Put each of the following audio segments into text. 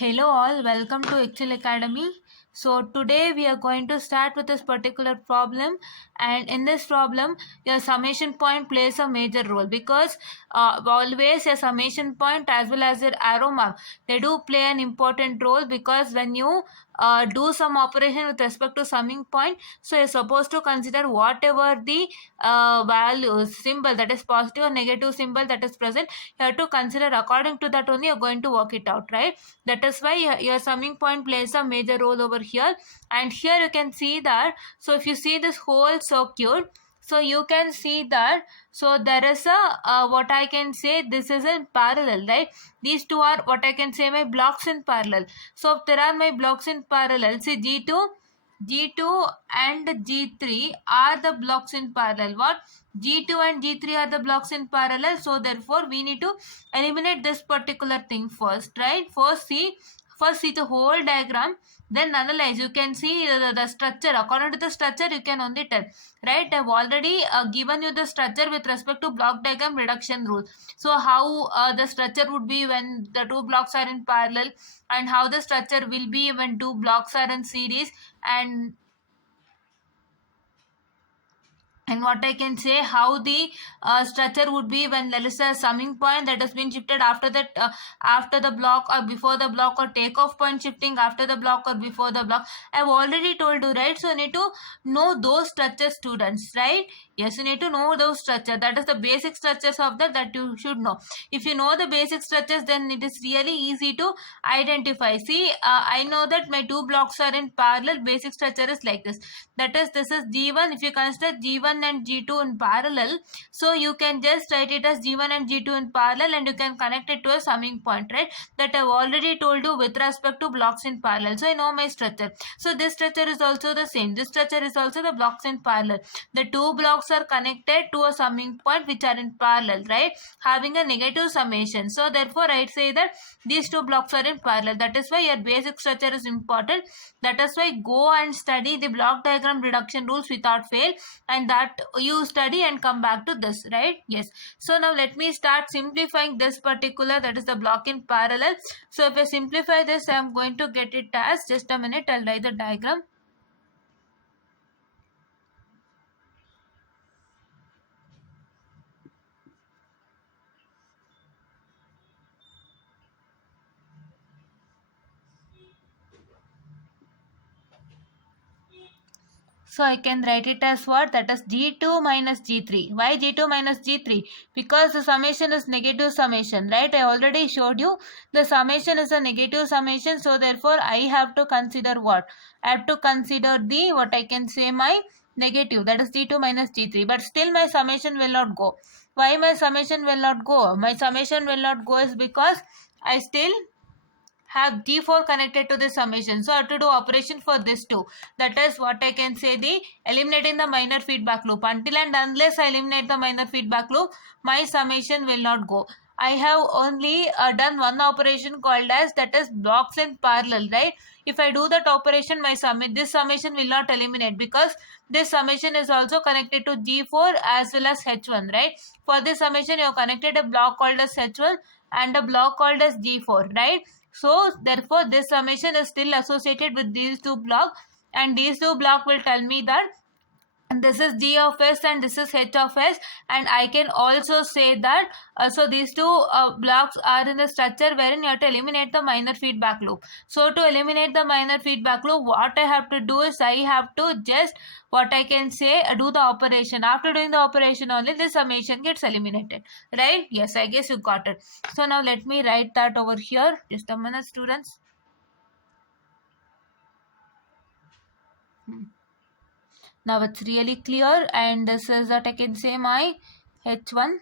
Hello all, welcome to Excel Academy. So today we are going to start with this particular problem, and in this problem your summation point plays a major role because always a summation point as well as your arrow mark, they do play an important role because when you do some operation with respect to summing point, so you're supposed to consider whatever the value symbol, that is positive or negative symbol, that is present. You have to consider according to that only you're going to work it out, right? That is why your summing point plays a major role over here. And here you can see that, so if you see this whole circuit, so you can see that, so there is a what I can say, this is in parallel, right? These two are what I can say my blocks in parallel. So if there are my blocks in parallel, see G2 and G3 are the blocks in parallel. What? G2 and G3 are the blocks in parallel. So therefore we need to eliminate this particular thing first, right? First see the whole diagram, then analyze. You can see the structure. According to the structure you can only tell, right? I've already given you the structure with respect to block diagram reduction rule. So how the structure would be when the two blocks are in parallel, and how the structure will be when two blocks are in series, and what I can say, how the structure would be when there is a summing point that has been shifted after that, after the block or before the block, or takeoff point shifting after the block or before the block. I've already told you, right? So you need to know those structures, students, right? Yes, you need to know those structures. That is the basic structures of that you should know. If you know the basic structures, then it is really easy to identify. See, I know that my two blocks are in parallel. Basic structure is like this. That is, this is G1. If you consider G1 and G2 in parallel, so you can just write it as G1 and G2 in parallel, and you can connect it to a summing point, right? That I've already told you with respect to blocks in parallel. So I know my structure. So this structure is also the same. This structure is also the blocks in parallel. The two blocks are connected to a summing point which are in parallel, right? Having a negative summation. So therefore I say that these two blocks are in parallel. That is why your basic structure is important. That is why go and study the block diagram reduction rules without fail, and that you study and come back to this, right? Yes. So now let me start simplifying this particular, that is the block in parallel. So if I simplify this, I am going to get it as, just a minute, I'll write the diagram. So I can write it as what? That is G2 minus G3. Why G2 minus G3? Because the summation is negative summation, right? I already showed you the summation is a negative summation. So therefore I have to consider what? I have to consider the, what I can say, my negative, that is G2 minus G3. But still my summation will not go. Why my summation will not go? My summation will not go is because I still have G4 connected to the summation. So I have to do operation for this too. That is what I can say, the eliminating the minor feedback loop. Until and unless I eliminate the minor feedback loop, my summation will not go. I have only done one operation called as, that is blocks in parallel, right? If I do that operation, this summation will not eliminate, because this summation is also connected to G4 as well as H1, right? For this summation you have connected a block called as H1 and a block called as G4, right? So therefore this summation is still associated with these two blocks, and these two blocks will tell me that, and this is G of S and this is H of S. And I can also say that so these two blocks are in the structure wherein you have to eliminate the minor feedback loop. So to eliminate the minor feedback loop, what I have to do is I have to just, what I can say, do the operation. After doing the operation only this summation gets eliminated, right? Yes, I guess you got it. So now let me write that over here. Just a minute, students. Now it's really clear, and this is that I can say my H1.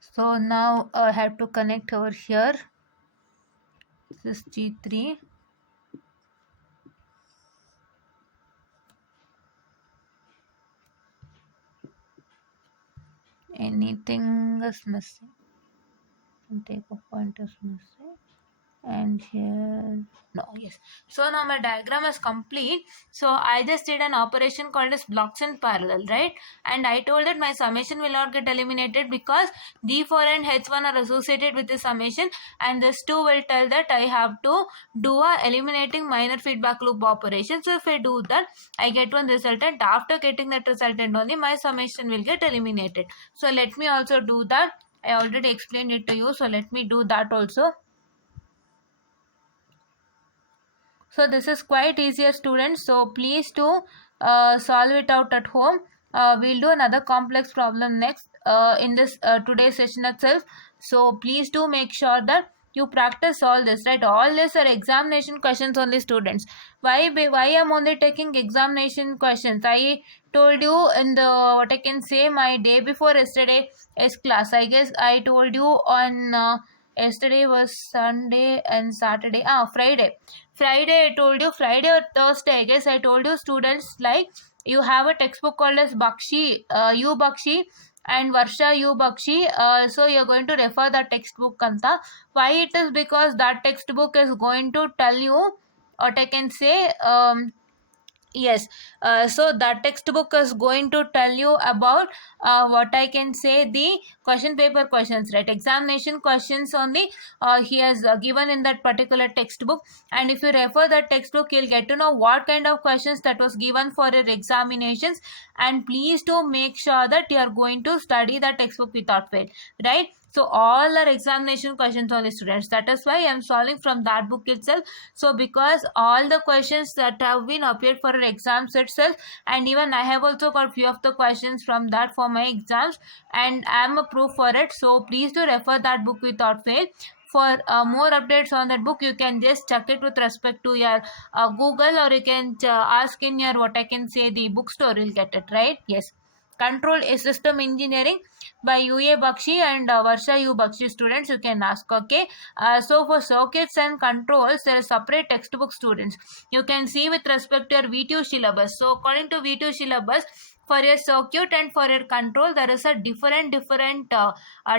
So now I have to connect over here. This is G3. Anything is missing. Take a point is missing. And here, no, yes. So now my diagram is complete. So I just did an operation called as blocks in parallel, right? And I told that my summation will not get eliminated because D4 and H1 are associated with the summation, and this 2 will tell that I have to do a eliminating minor feedback loop operation. So if I do that, I get one resultant. After getting that resultant only, my summation will get eliminated. So let me also do that. I already explained it to you, so let me do that also. So this is quite easier, students. So please do solve it out at home. We'll do another complex problem next in this today's session itself. So please do make sure that you practice all this, right? All this are examination questions only, students. Why I'm only taking examination questions? I told you in the what I can say my day before yesterday is class. I guess I told you on yesterday was Sunday and Saturday. Friday I told you, Friday or Thursday I guess I told you, students, like you have a textbook called as Bakshi, U Bakshi and Varsha U Bakshi. So you're going to refer the textbook Kanta. Why it is? Because that textbook is going to tell you what I can say. Yes, so that textbook is going to tell you about what I can say, the question paper questions, right? Examination questions only he has given in that particular textbook. And if you refer that textbook, you'll get to know what kind of questions that was given for your examinations. And please do make sure that you are going to study the textbook without fail, right? So all are examination questions only, students. That is why I am solving from that book itself. So because all the questions that have been appeared for exams itself, and even I have also got few of the questions from that for my exams, and I am a proof for it. So please do refer that book without fail. For more updates on that book, you can just check it with respect to your Google, or you can ask in your what I can say, the bookstore. You'll get it, right? Yes. Control System Engineering by UA Bakshi and Varsha U Bakshi, students, you can ask. Okay. So for circuits and controls, there is separate textbook, students. You can see with respect to your V2 syllabus. So according to V2 syllabus, for your circuit and for your control, there is a different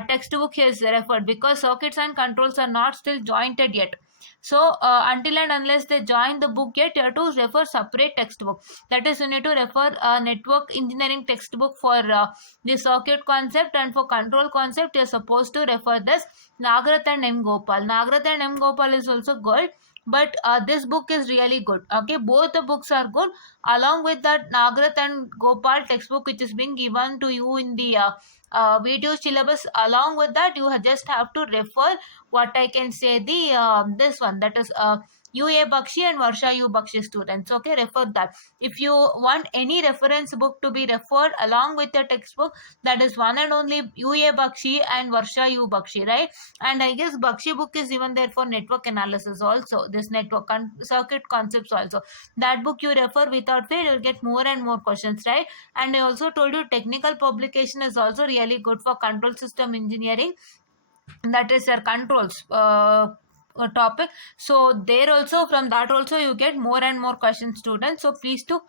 textbook is referred, because circuits and controls are not still jointed yet. So until and unless they join the book yet, you have to refer separate textbook. That is, you need to refer network engineering textbook for the circuit concept, and for control concept you are supposed to refer this Nagarath and M Gopal. Nagarath and M Gopal is also good, but this book is really good. Okay, both the books are good. Along with that Nagarath and Gopal textbook, which is being given to you in the video syllabus, along with that you just have to refer what I can say, the this one, that is UA Bakshi and Varsha U Bakshi, students. Okay, refer that. If you want any reference book to be referred along with your textbook, that is one and only UA Bakshi and Varsha U Bakshi, right? And I guess Bakshi book is even there for network analysis also, this network circuit concepts also. That book you refer without fail, you'll get more and more questions, right? And I also told you technical publication is also really good for control system engineering, that is your controls topic. So there also, from that also you get more and more questions, students. So please do,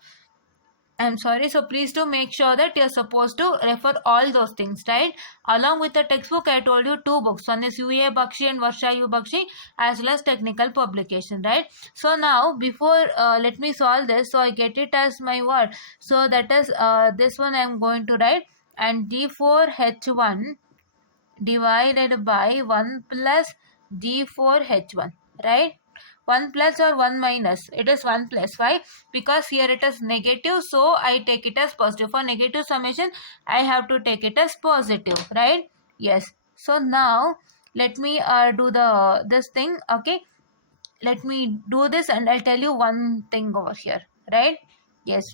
I'm sorry. So please do make sure that you're supposed to refer all those things, right? Along with the textbook, I told you two books. One is UA Bakshi and Varsha U Bakshi, as well as technical publication, right? So now, before let me solve this, so I get it as my word. So that is this one I'm going to write, and D4H1 divided by 1 plus D4H1, right? 1 plus or 1 minus? It is 1 plus. Why? Because here it is negative, so I take it as positive. For negative summation, I have to take it as positive, right? Yes. So now let me do the this thing. Okay, let me do this and I'll tell you one thing over here, right? Yes.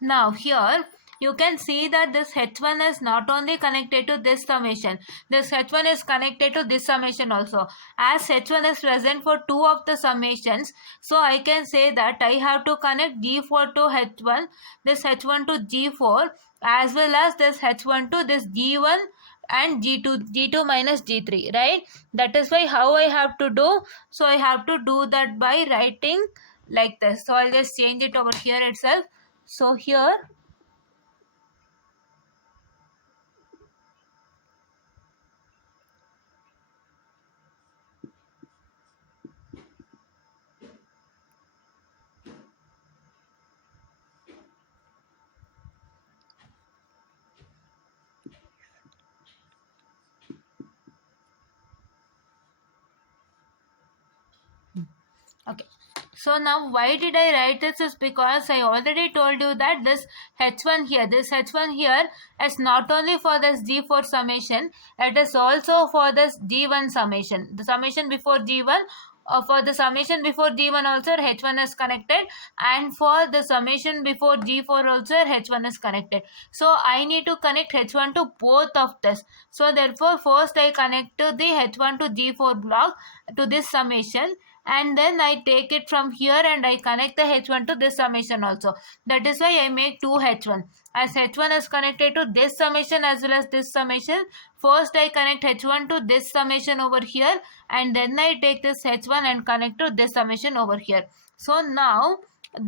Now here you can see that this H1 is not only connected to this summation, this H1 is connected to this summation also. As H1 is present for two of the summations, so I can say that I have to connect G4 to H1, this H1 to G4, as well as this H1 to this G1 and G2 minus G3, right? That is why how I have to do, so I have to do that by writing like this. So I'll just change it over here itself. So here, okay. So now why did I write this is because I already told you that this H1 here is not only for this G4 summation, it is also for this G1 summation. The summation before G1, for the summation before G1 also H1 is connected, and for the summation before G4 also H1 is connected. So I need to connect H1 to both of this. So therefore first I connect to the H1 to G4 block to this summation, and then I take it from here and I connect the H1 to this summation also. That is why I make two H1. As H1 is connected to this summation as well as this summation, first I connect H1 to this summation over here, and then I take this H1 and connect to this summation over here. So now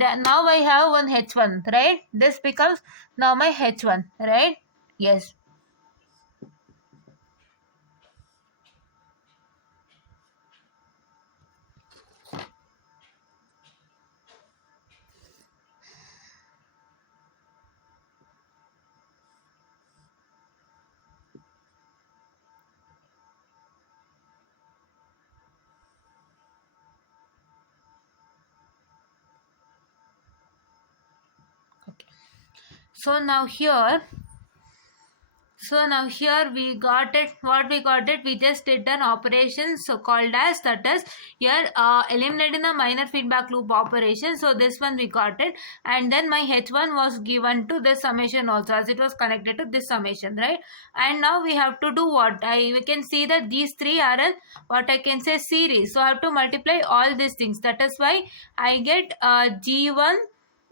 I have one H1, right? This becomes now my H1, right? Yes. Okay. So now here we got it. What we got it? We just did an operation so called as, that is here eliminating the minor feedback loop operation. So this one we got it, and then my H1 was given to this summation also, as it was connected to this summation, right? And now we have to do what? We can see that these three are in what I can say series. So I have to multiply all these things. That is why I get G1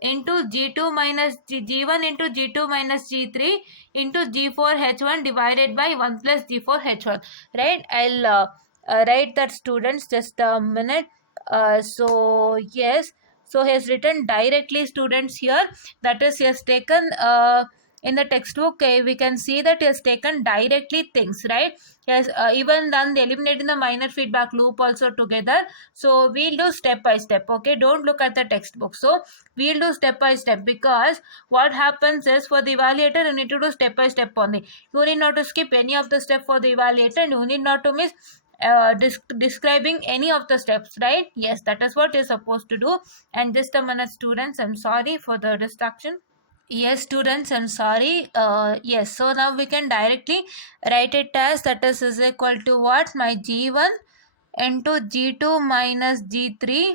into G2 minus G1 into G2 minus G3 into G4 H1 divided by 1 plus G4 H1, right? I'll write that, students, just a minute. So yes, so he has written directly, students, here. That is, he has taken in the textbook, we can see that he has taken directly things, right? He has even done the eliminating the minor feedback loop also together. So we'll do step by step, okay? Don't look at the textbook. So we'll do step by step, because what happens is, for the evaluator you need to do step by step only. You need not to skip any of the step for the evaluator, and you need not to miss describing any of the steps, right? Yes, that is what you're supposed to do. And just a minute, students, I'm sorry for the distraction. Yes, students, I'm sorry. Yes, so now we can directly write it as, that is equal to what? My G1 into G2 minus G3.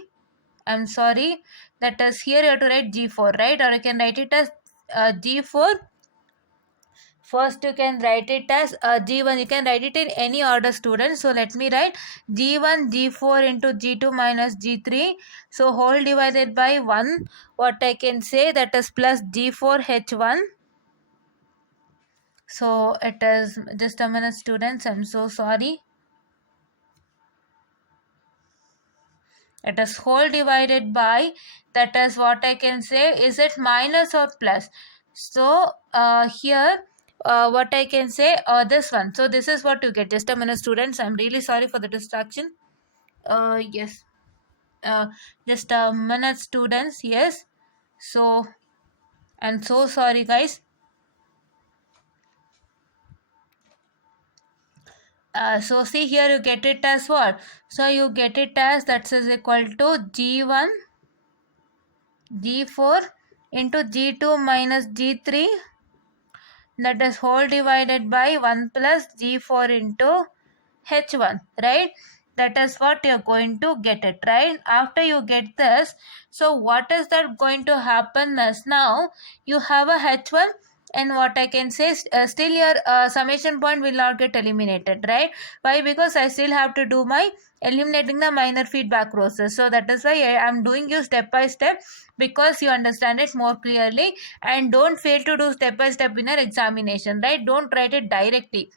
I'm sorry. That is, here you have to write G4, right? Or you can write it as G4. First, you can write it as G1. You can write it in any order, students. So let me write G1, G4 into G2 minus G3. So whole divided by 1. What I can say, that is plus G4 H1. So it is, just a minute, students. I'm so sorry. It is whole divided by, that is what I can say, is it minus or plus? So here what I can say, this one. So this is what you get. Just a minute, students. I'm really sorry for the distraction. Yes. Just a minute, students. Yes. So I'm so sorry, guys. So see here, you get it as what? So you get it as, that is equal to G1 G4 into G2 minus G3, that is whole divided by 1 plus G4 into H1, right? That is what you're going to get it, right? After you get this, so what is that going to happen is, now you have a H1 and what I can say is still your summation point will not get eliminated, right? Why? Because I still have to do my eliminating the minor feedback process. So that is why I am doing you step by step, because you understand it more clearly. And don't fail to do step by step in your examination, right? Don't write it directly.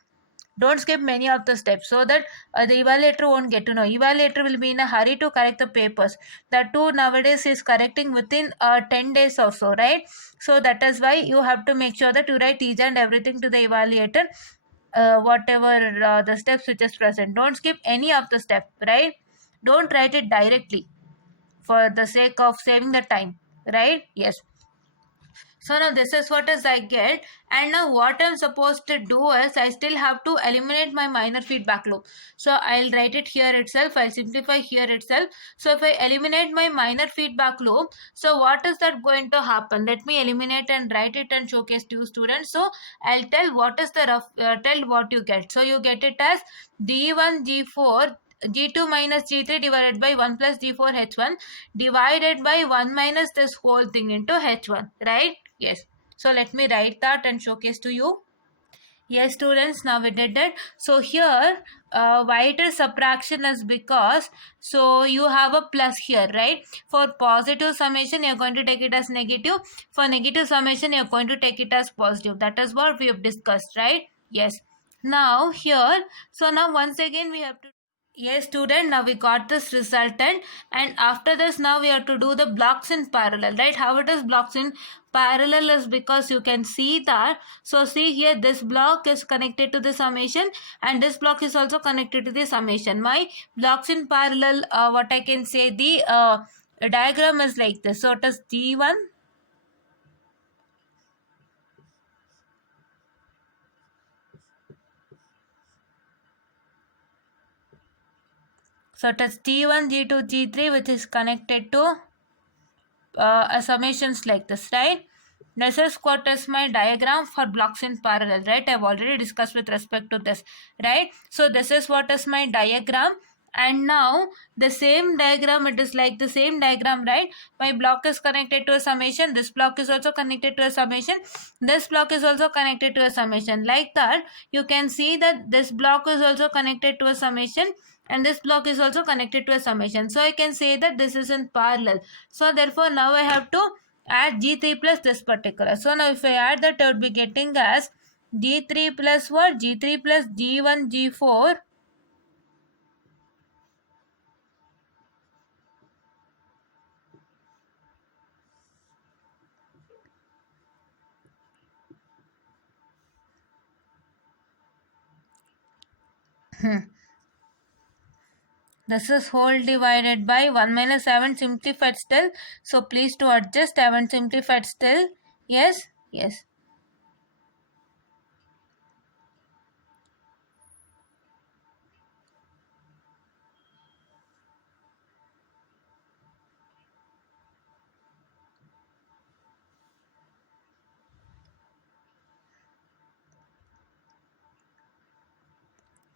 Don't skip many of the steps, so that the evaluator won't get to know. Evaluator will be in a hurry to correct the papers. That too nowadays is correcting within 10 days or so, right? So that is why you have to make sure that you write each and everything to the evaluator, whatever the steps which is present. Don't skip any of the step, right? Don't write it directly for the sake of saving the time, right? Yes. So now this is what is I get, and now what I'm supposed to do is I still have to eliminate my minor feedback loop. So I'll write it here itself, I'll simplify here itself. So if I eliminate my minor feedback loop, so what is that going to happen? Let me eliminate and write it and showcase to you students. So I'll tell what is the rough, tell what you get. So you get it as D1 G4 G2 minus G3 divided by 1 plus G4 H1 divided by 1 minus this whole thing into H1, right? Yes. So let me write that and showcase to you. Yes, students, now we did it. So here, why it is subtraction is because, so you have a plus here, right? For positive summation, you're going to take it as negative. For negative summation, you're going to take it as positive. That is what we have discussed, right? Yes. Now here, so now once again we have to. Yes, student, now we got this resultant, and after this now we have to do the blocks in parallel, right? How it is blocks in parallel is because you can see that. So see here, this block is connected to the summation and this block is also connected to the summation. My blocks in parallel, what I can say, the diagram is like this. So it is D1. So it is T1, G2, G3 which is connected to summations like this, right? This is what is my diagram for blocks in parallel, right? I've already discussed with respect to this, right? So this is what is my diagram, and now the same diagram, it is like the same diagram, right? My block is connected to a summation, this block is also connected to a summation, this block is also connected to a summation. Like that, you can see that this block is also connected to a summation and this block is also connected to a summation. So I can say that this is in parallel. So therefore now I have to add G3 plus this particular. So now if I add that, I would be getting as G3 plus what? G3 plus G1 G4 this is whole divided by 1 minus. I haven't simplified still, so please to adjust. I haven't simplified still. Yes, yes.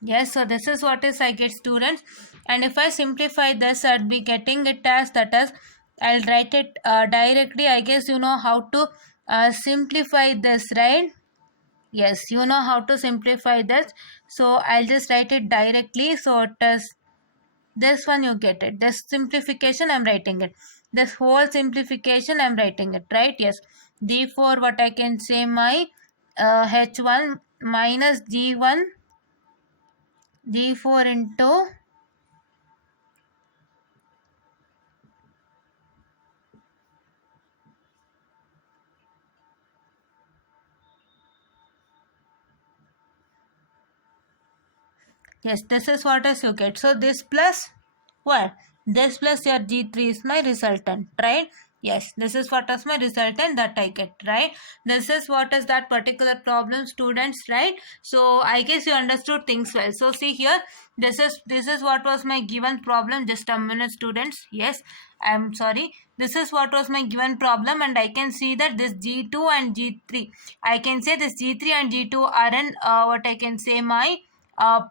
Yes, so this is what is I get, students, and if I simplify this, I'd be getting it as that as, I'll write it directly. I guess you know how to simplify this, right? Yes, you know how to simplify this. So I'll just write it directly. So it is this one, you get it. This simplification I'm writing it. This whole simplification I'm writing it, right? Yes. D4, what I can say, my H1 minus G1 G4 into, yes, this is what is you get. So this plus what? This plus your G3 is my resultant, right? Yes, this is what is my resultant that I get, right? This is what is that particular problem, students, right? So I guess you understood things well. So see here, this is what was my given problem. Just a minute, students. Yes, I'm sorry. This is what was my given problem, and I can see that this G2 and G3. I can say this G3 and G2 are in what I can say, my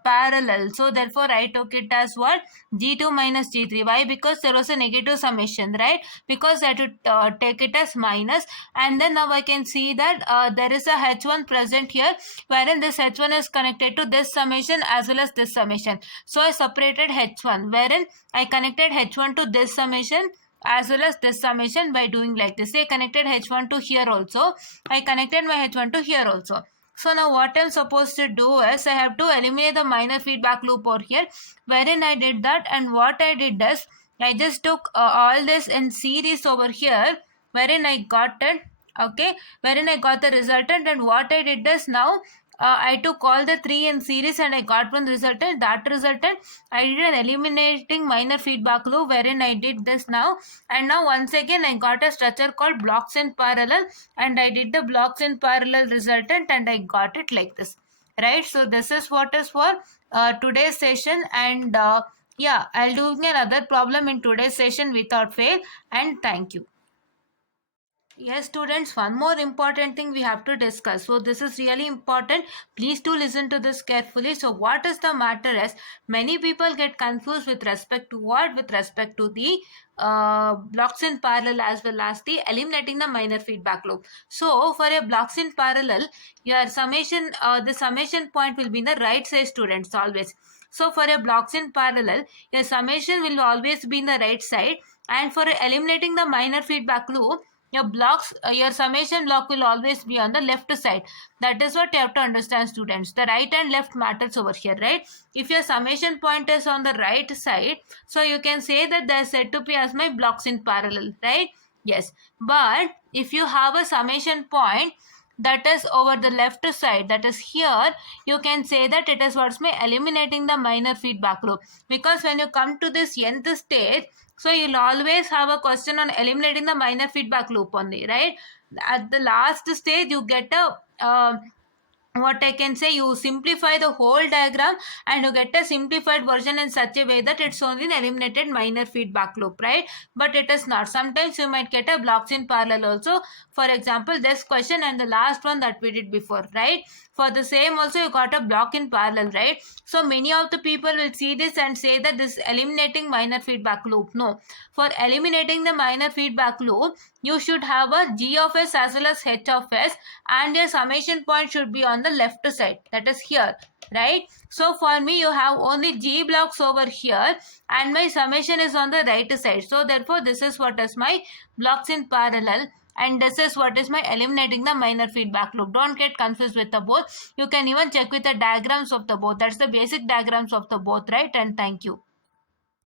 parallel. So therefore I took it as what? G2 minus G3. Why? Because there was a negative summation, right? Because I had to take it as minus, and then now I can see that there is a H1 present here, wherein this H1 is connected to this summation as well as this summation. So I separated H1, wherein I connected H1 to this summation as well as this summation by doing like this. I connected H1 to here also. I connected my H1 to here also. So now what I'm supposed to do is I have to eliminate the minor feedback loop over here, wherein I did that, and what I did is I just took all this in series over here, wherein I got it, okay, wherein I got the resultant, and what I did is now I took all the three in series and I got one resultant. That resultant I did an eliminating minor feedback loop, wherein I did this now, and now once again I got a structure called blocks in parallel, and I did the blocks in parallel resultant, and I got it like this, right? So this is what is for today's session, and yeah, I'll do another problem in today's session without fail, and thank you. Yes, students, one more important thing we have to discuss. So this is really important. Please do listen to this carefully. So what is the matter is, many people get confused with respect to what? With respect to the blocks in parallel as well as the eliminating the minor feedback loop. So for a blocks in parallel, your summation, the summation point will be in the right side, students, always. So for a blocks in parallel, your summation will always be in the right side, and for eliminating the minor feedback loop, your summation block will always be on the left side. That is what you have to understand, students. The right and left matters over here, right? If your summation point is on the right side, so you can say that they are said to be as my blocks in parallel, right? Yes. But if you have a summation point that is over the left side, that is here, you can say that it is what's my eliminating the minor feedback loop. Because when you come to this nth stage, so you'll always have a question on eliminating the minor feedback loop only, right? At the last stage, you get a what I can say, you simplify the whole diagram and you get a simplified version in such a way that it's only an eliminated minor feedback loop, right? But it is not. Sometimes you might get a blocks in parallel also. For example, this question and the last one that we did before, right? For the same also you got a block in parallel, right? So many of the people will see this and say that this is eliminating minor feedback loop. No. For eliminating the minor feedback loop, you should have a G of S as well as H of S, and your summation point should be on the left side, that is here, right? So for me, you have only G blocks over here and my summation is on the right side. So therefore, this is what is my blocks in parallel, and this is what is my eliminating the minor feedback loop. Don't get confused with the both. You can even check with the diagrams of the both. That's the basic diagrams of the both, right? And thank you.